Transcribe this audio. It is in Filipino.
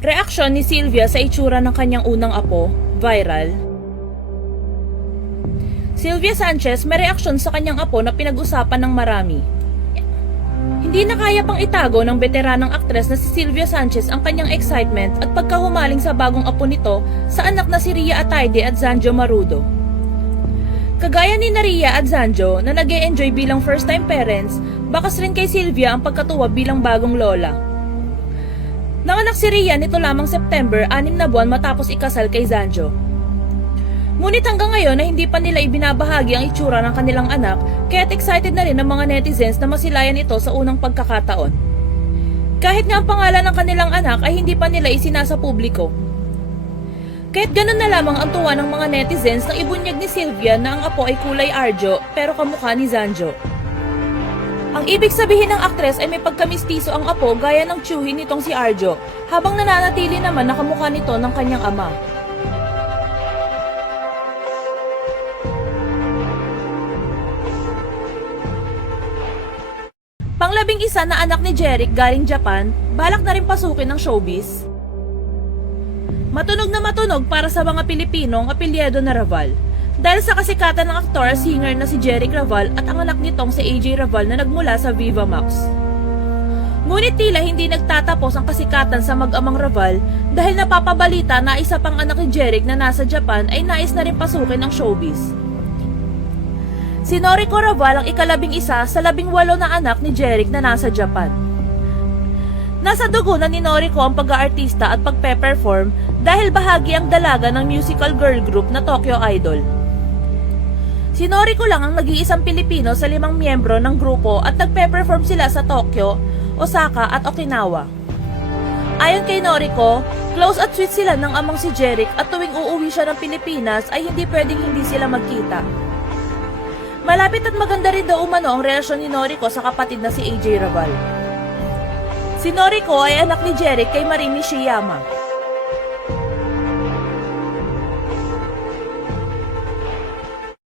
Reaksyon ni Sylvia sa itsura ng kanyang unang apo, viral. Sylvia Sanchez may reaksyon sa kanyang apo na pinag-usapan ng marami. Hindi na kaya pang itago ng veteranang aktres na si Sylvia Sanchez ang kanyang excitement at pagkahumaling sa bagong apo nito sa anak na si Rhea Atayde at Zanjo Marudo. Kagaya ni Rhea at Zanjo na nag-e-enjoy bilang first-time parents, bakas rin kay Sylvia ang pagkatuwa bilang bagong lola. Nanganak si Rhea nito lamang September, 6 na buwan matapos ikasal kay Zanjo. Ngunit hanggang ngayon na hindi pa nila ibinabahagi ang itsura ng kanilang anak, kaya't excited na rin ang mga netizens na masilayan ito sa unang pagkakataon. Kahit nga ang pangalan ng kanilang anak ay hindi pa nila isinasa publiko. Kaya't ganun na lamang ang tuwa ng mga netizens nang ibunyag ni Sylvia na ang apo ay kulay arjo pero kamukha ni Zanjo. Ang ibig sabihin ng aktres ay may pagkamistiso ang apo gaya ng tiyuhin nitong si Arjo, habang nananatili naman na kamukha nito ng kanyang ama. Pang-11 na anak ni Jeric galing Japan, balak na rin pasukin ng showbiz. Matunog na matunog para sa mga Pilipino ang apelyido na Raval. Dahil sa kasikatan ng aktor at singer na si Jeric Raval at ang anak nitong si AJ Raval na nagmula sa Viva Max. Ngunit tila hindi nagtatapos ang kasikatan sa mag-amang Raval dahil napapabalita na isa pang anak ni Jeric na nasa Japan ay nais na rin pasukin ng showbiz. Si Noriko Raval ang ika-11 sa 18 na anak ni Jeric na nasa Japan. Nasa dugo na ni Noriko ang pag-aartista at pagpe-perform dahil bahagi ang dalaga ng musical girl group na Tokyo Idol. Si Noriko lang ang nag-iisang Pilipino sa 5 miyembro ng grupo at nagpe-perform sila sa Tokyo, Osaka at Okinawa. Ayon kay Noriko, close at sweet sila ng amang si Jeric at tuwing uuwi siya ng Pilipinas ay hindi pwedeng hindi sila magkita. Malapit at maganda rin daw umano ang relasyon ni Noriko sa kapatid na si AJ Raval. Si Noriko ay anak ni Jeric kay Marie Nishiyama.